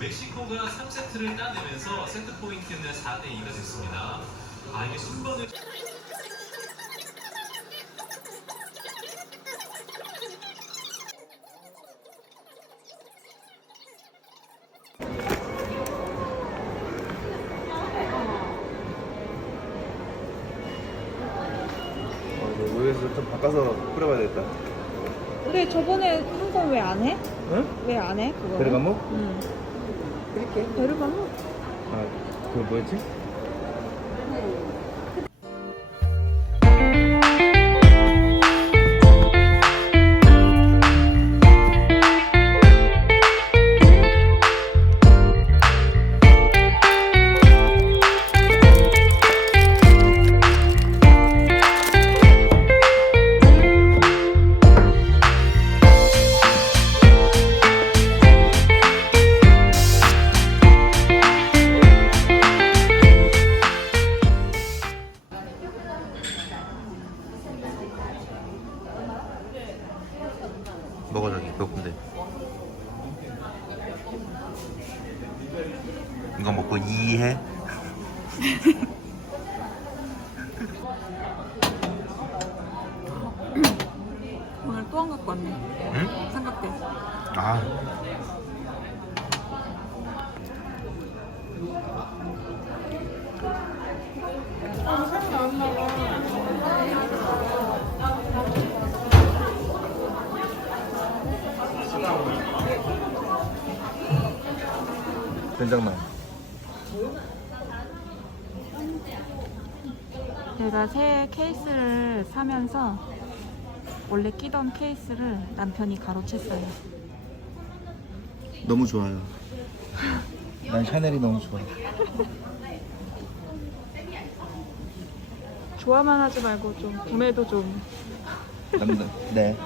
멕시코가 3세트를 따내면서 세트 포인트는 4대2가 됐습니다. 이게 순번을 여기서 좀 바꿔서 끓여봐야 되겠다. 근데 저번에 한 건 왜 안 해? 응? 왜 안 해? 그거? 베르가모? 응. 그렇게 베르가모? 아, 그거 뭐였지? 먹어 자기 배고픈데. 이거 먹고 이해? 오늘 또 안 갖고 왔네. 응? 삼각대. 아. 된장만. 제가 새 케이스를 사면서 원래 끼던 케이스를 남편이 가로챘어요. 너무 좋아요. 난 샤넬이 너무 좋아. 좋아만 하지 말고 좀 구매도 좀. 네.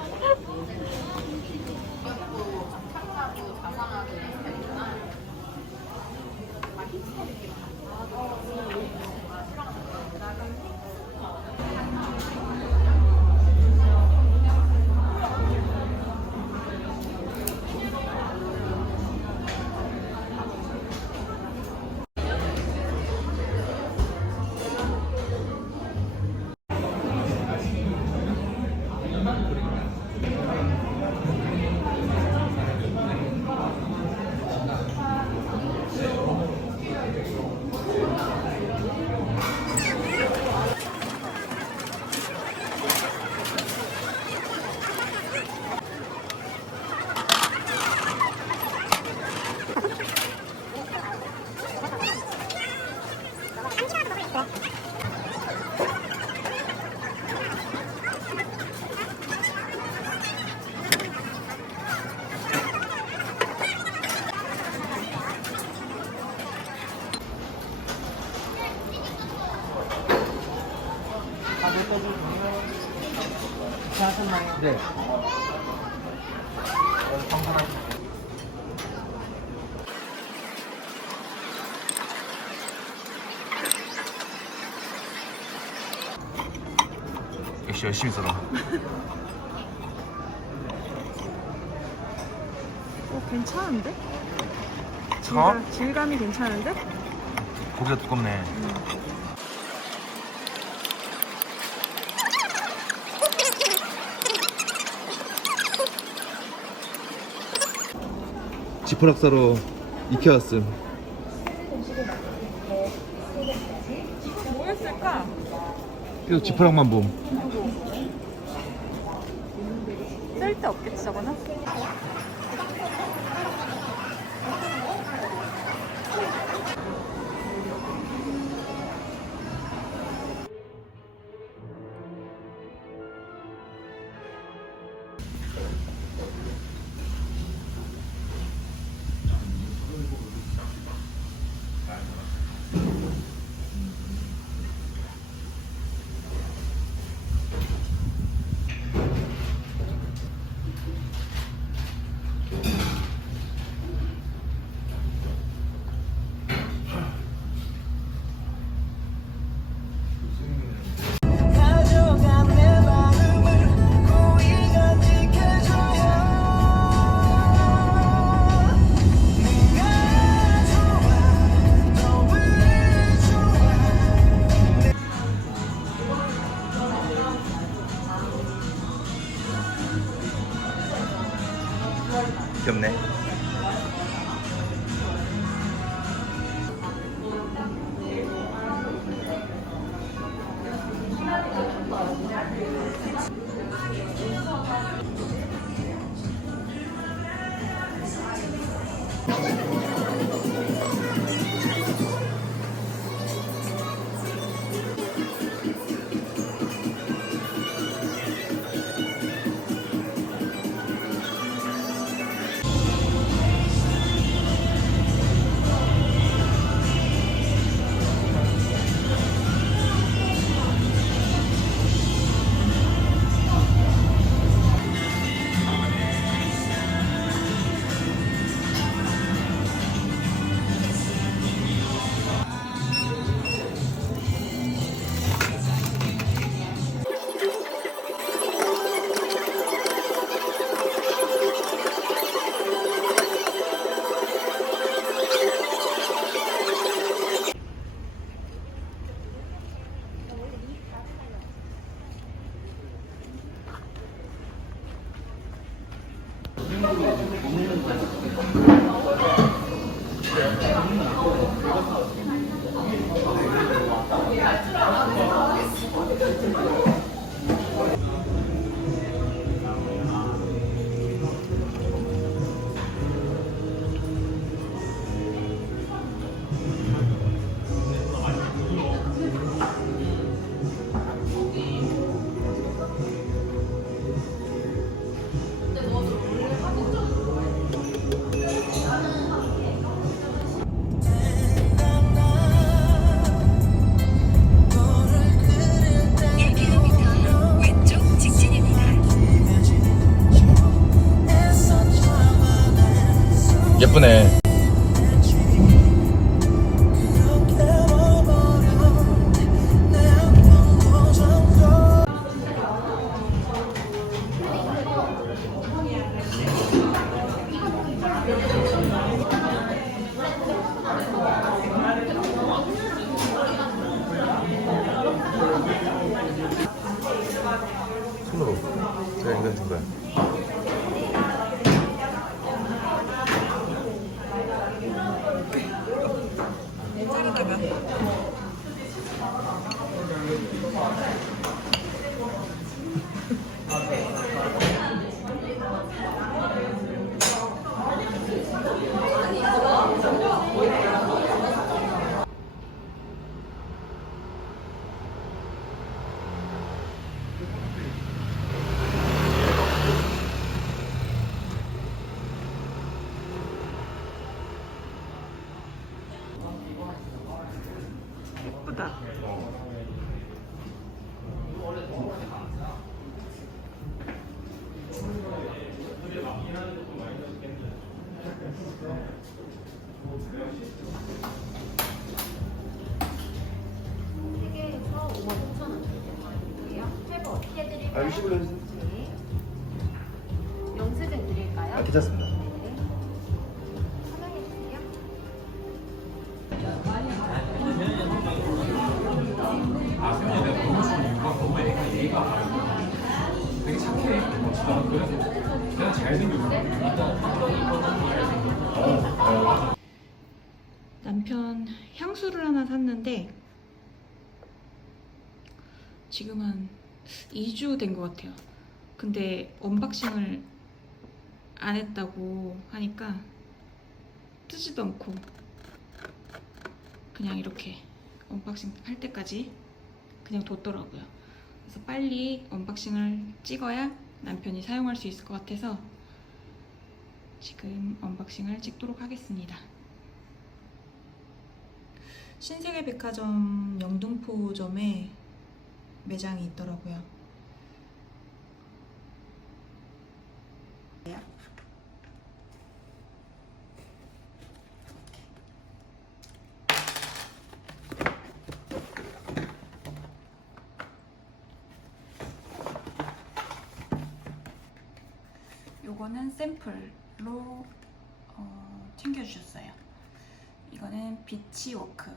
네. 역시 열심히 써라. 괜찮은데? 질감이 괜찮은데? 고기가 두껍네. 지푸락 사러 이케아 왔음. 뭐였을까? 계속 지푸락만 봄. 쓸데 없겠지 저거는? 이쁘네. 손으로 제가 괜찮은 거야. 예쁘다. 알시블 해주세요. 영수증 드릴까요? 괜찮습니다. 편하게 주세요. 되게 착해. 그래서 그냥 잘생겼어. 남편 향수를 하나 샀는데 지금 한 2주 된 것 같아요. 근데 언박싱을 안 했다고 하니까 뜨지도 않고 그냥 이렇게 언박싱 할 때까지 그냥 뒀더라고요. 그래서 빨리 언박싱을 찍어야 남편이 사용할 수 있을 것 같아서 지금 언박싱을 찍도록 하겠습니다. 신세계백화점 영등포점에 매장이 있더라고요. 요거는 샘플로 챙겨주셨어요. 이거는 비치워크.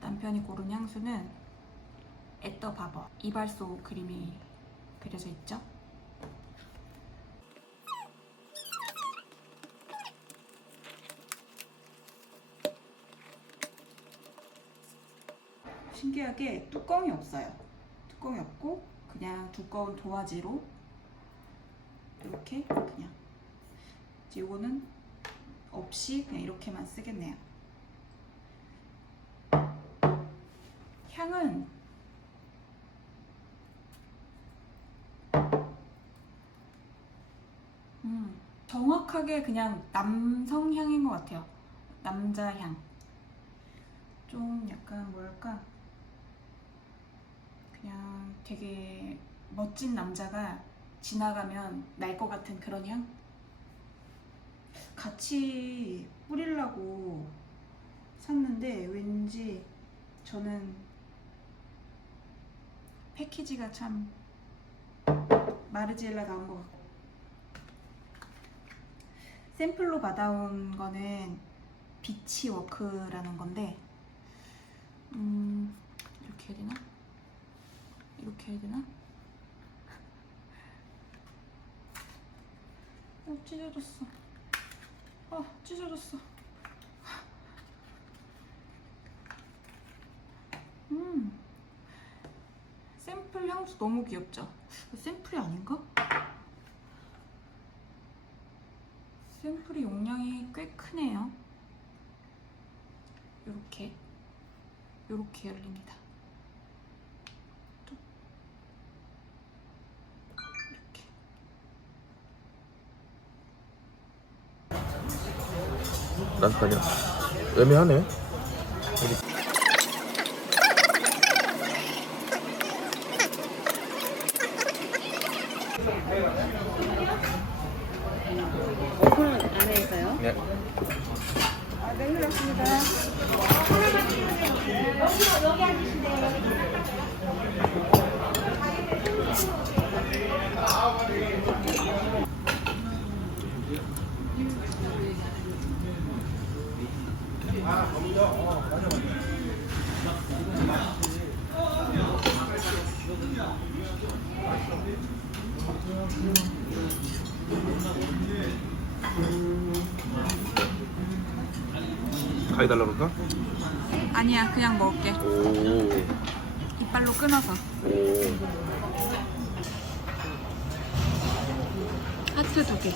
남편이 고른 향수는 애더 바버. 이발소 그림이 그려져 있죠? 신기하게 뚜껑이 없어요. 뚜껑이 없고 그냥 두꺼운 도화지로 이렇게 그냥 이제 이거는 없이 그냥 이렇게만 쓰겠네요. 향은 정확하게 그냥 남성 향인 것 같아요. 남자 향. 좀 약간 뭐랄까 그냥 되게 멋진 남자가 지나가면 날 것 같은 그런 향? 같이 뿌리려고 샀는데 왠지 저는 패키지가 참 마르지엘라 나온 것 같고 샘플로 받아온 거는 비치워크라는 건데 이렇게 해야 되나? 이렇게 해야 되나? 찢어졌어. 찢어졌어. 샘플 향수 너무 귀엽죠? 샘플이 아닌가? 샘플이 용량이 꽤 크네요. 요렇게 열립니다. 이렇게. 난판이야. 애매하네. 오픈 안에 있어요? 네. 네, 그렇습니다. 가위 달라 그럴까? 아니야, 그냥 먹을게. 오. 이빨로 끊어서. 하트 2개.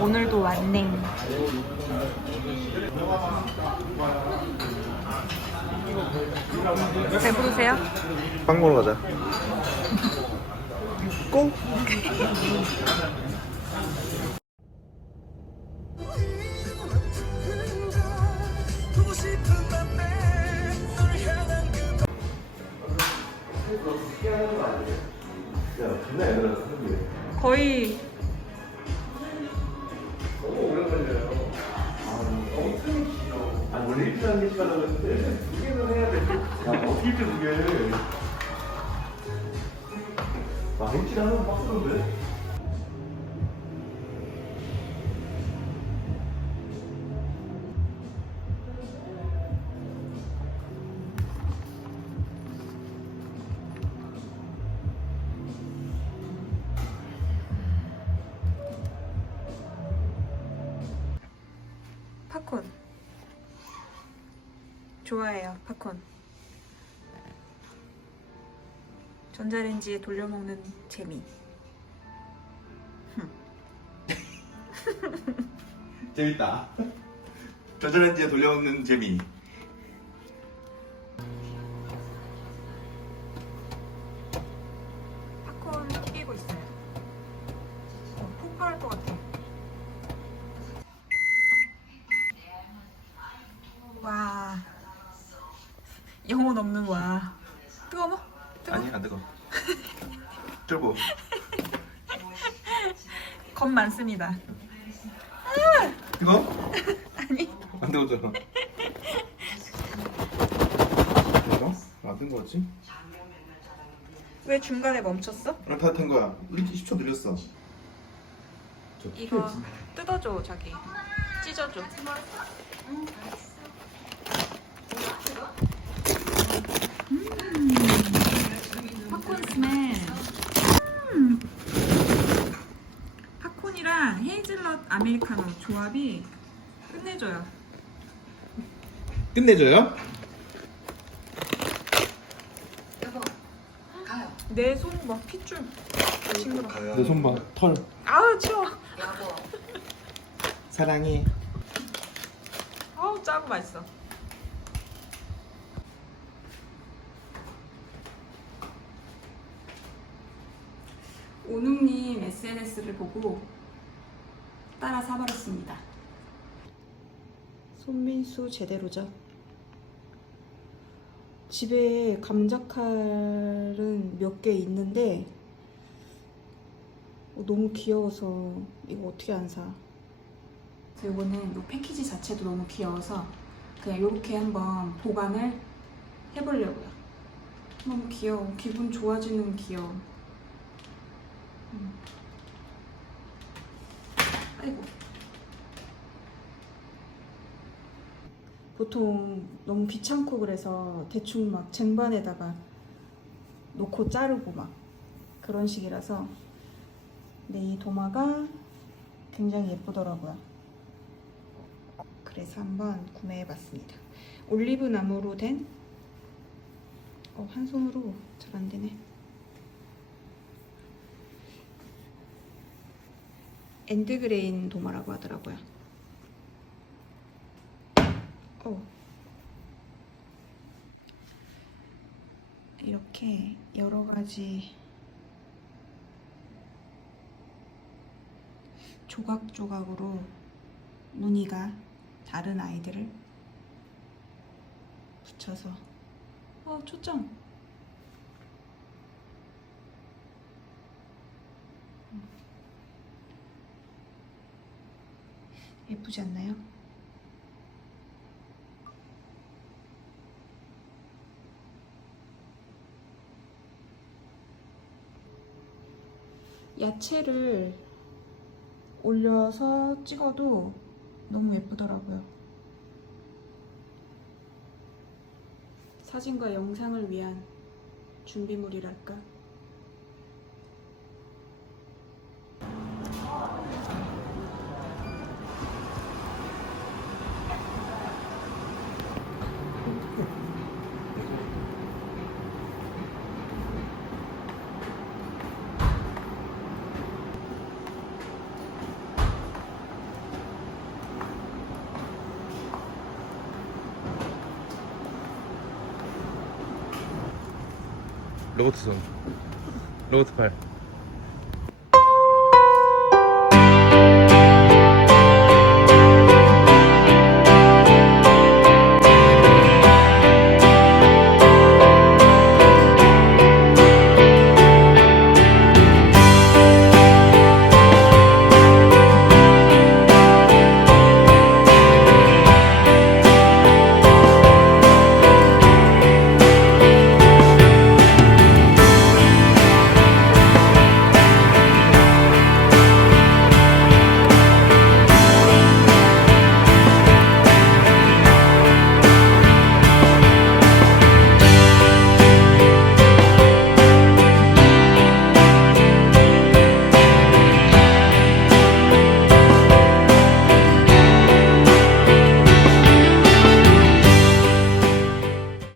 오늘도 왔네. 배부르세요? 빵 먹으러 가자. 꼭. 거의 원래 일주일에 한 개씩 하려고 했는데 2개는 해야 돼. 야, 어떻게 일주일에 2개? 와, 일주일에 하는 거 빡세던데? 팝콘 좋아해요. 팝콘 전자레인지에 돌려먹는 재미. 재밌다. 전자레인지에 돌려먹는 재미. 팝콘 튀기고 있어요. 폭발할 것 같아. 와, 영혼 없는 와. 뜨거워? 뜨거워? 아니, 안 뜨거. 쫄보. 겁 많습니다. 뜨거? 아니, 안 뜨거잖아. 뜨거? 안뜬 거지? 왜 중간에 멈췄어? 다 된 거야. 10초 늘렸어. 이거 뜯어줘, 자기. 찢어줘. 팝콘 스멜. 팝콘이랑 헤이즐넛 아메리카노 조합이 끝내줘요. 끝내줘요? 내 손 막 핏줄 징그러. 내 손 봐. 털. 아우 추워. 사랑해. 아우 짜고 맛있어. 오능님 SNS를 보고 따라 사버렸습니다. 손민수 제대로죠. 집에 감자칼은 몇 개 있는데 너무 귀여워서 이거 어떻게 안 사? 이거는 이 패키지 자체도 너무 귀여워서 그냥 이렇게 한번 보관을 해보려고요. 너무 귀여워. 기분 좋아지는 귀여움. 아이고. 보통 너무 귀찮고 그래서 대충 막 쟁반에다가 놓고 자르고 막 그런 식이라서 근데 이 도마가 굉장히 예쁘더라고요. 그래서 한번 구매해봤습니다. 올리브 나무로 된 한 손으로 잘 안 되네. 엔드그레인 도마라고 하더라고요. 이렇게 여러 가지 조각조각으로 무늬가 다른 아이들을 붙여서 초점. 예쁘지 않나요? 야채를 올려서 찍어도 너무 예쁘더라고요. 사진과 영상을 위한 준비물이랄까? 로봇 손, 로봇 팔.